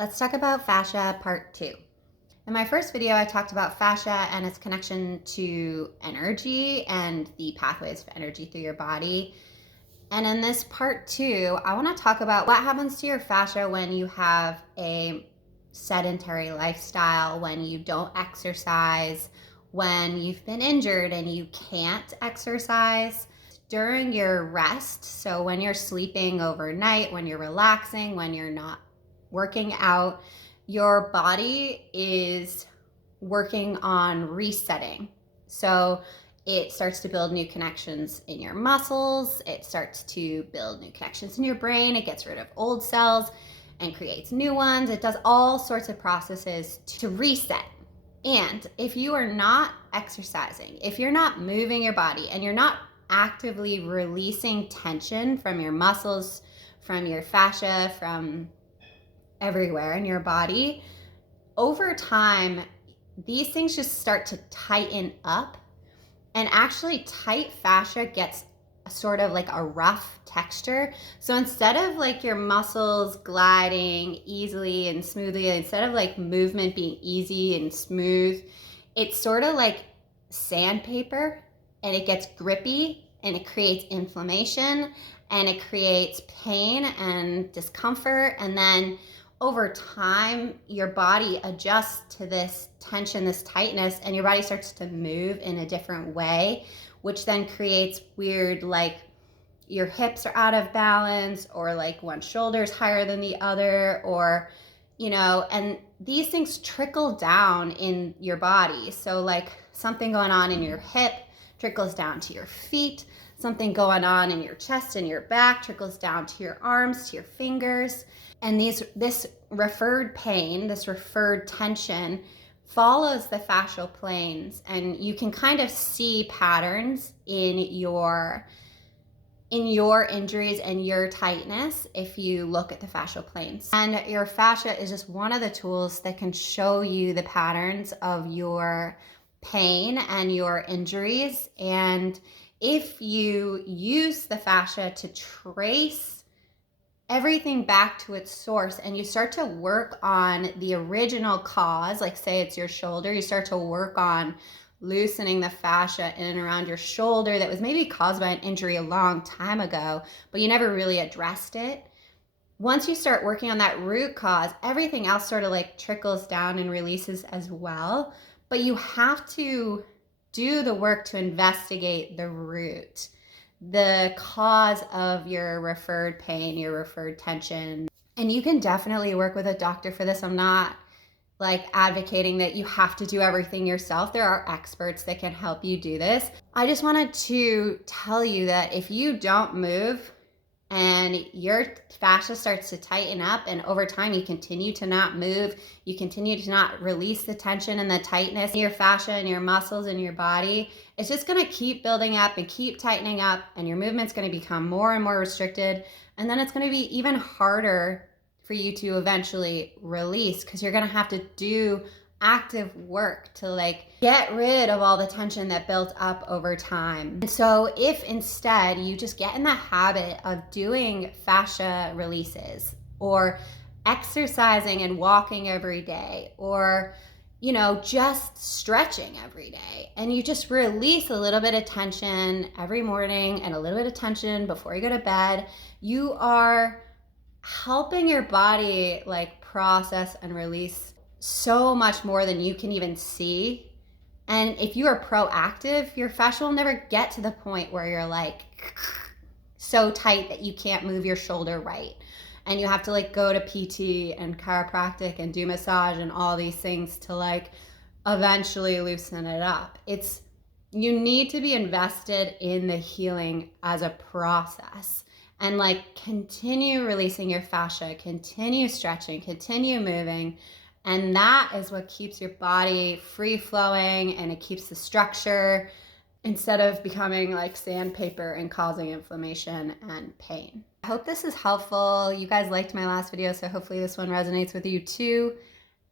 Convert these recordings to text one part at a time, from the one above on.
Let's talk about fascia part 2. In my first video, I talked about fascia and its connection to energy and the pathways of energy through your body. And in this part 2, I want to talk about what happens to your fascia when you have a sedentary lifestyle, when you don't exercise, when you've been injured and you can't exercise. During your rest, so when you're sleeping overnight, when you're relaxing, when you're not working out, your body is working on resetting. So it starts to build new connections in your muscles. It starts to build new connections in your brain. It gets rid of old cells and creates new ones. It does all sorts of processes to reset. And if you are not exercising, if you're not moving your body and you're not actively releasing tension from your muscles, from your fascia, from everywhere in your body, over time, these things just start to tighten up. And actually, tight fascia gets sort of like a rough texture. So instead of like your muscles gliding easily and smoothly, instead of like movement being easy and smooth, it's sort of like sandpaper, and it gets grippy and it creates inflammation and it creates pain and discomfort. And then over time, your body adjusts to this tension, this tightness, and your body starts to move in a different way, which then creates weird, like your hips are out of balance, or like one shoulder is higher than the other, or, and these things trickle down in your body. So like something going on in your hip trickles down to your feet, something going on in your chest and your back trickles down to your arms, to your fingers. And this referred pain, this referred tension follows the fascial planes, and you can kind of see patterns in your injuries and your tightness if you look at the fascial planes. And your fascia is just one of the tools that can show you the patterns of your pain and your injuries. And if you use the fascia to trace everything back to its source, and you start to work on the original cause, like say it's your shoulder, you start to work on loosening the fascia in and around your shoulder that was maybe caused by an injury a long time ago, but you never really addressed it. Once you start working on that root cause, everything else sort of like trickles down and releases as well. But you have to do the work to investigate the root, the cause of your referred pain, your referred tension. And you can definitely work with a doctor for this. I'm not like advocating that you have to do everything yourself. There are experts that can help you do this. I just wanted to tell you that if you don't move and your fascia starts to tighten up, and over time you continue to not move, you continue to not release the tension and the tightness in your fascia and your muscles and your body, it's just going to keep building up and keep tightening up, and your movement's going to become more and more restricted. And then it's going to be even harder for you to eventually release, because you're going to have to do active work to like get rid of all the tension that built up over time. And so if instead you just get in the habit of doing fascia releases, or exercising and walking every day, or just stretching every day, and you just release a little bit of tension every morning and a little bit of tension before you go to bed, you are helping your body like process and release so much more than you can even see. And if you are proactive, your fascia will never get to the point where you're like so tight that you can't move your shoulder right, and you have to like go to PT and chiropractic and do massage and all these things to like eventually loosen it up. You need to be invested in the healing as a process, and like continue releasing your fascia, continue stretching, continue moving. And that is what keeps your body free flowing, and it keeps the structure instead of becoming like sandpaper and causing inflammation and pain. I hope this is helpful. You guys liked my last video, so hopefully this one resonates with you too.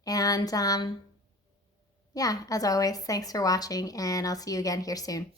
And yeah, as always, thanks for watching, and I'll see you again here soon.